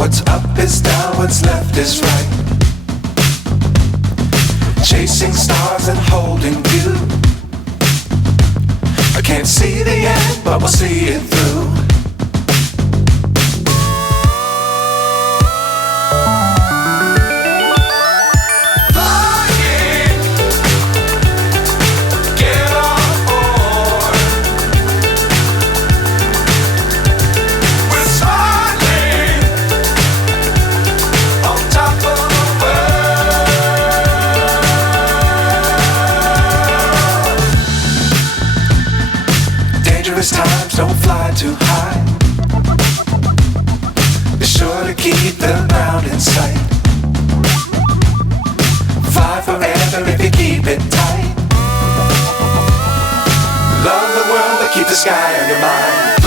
What's up is down, what's left is right. Chasing stars and holding you. I can't see the end, but we'll see it through. Dangerous times, don't fly too high. Be sure to keep the ground in sight. Fly forever if you keep it tight. Love the world, but keep the sky on your mind.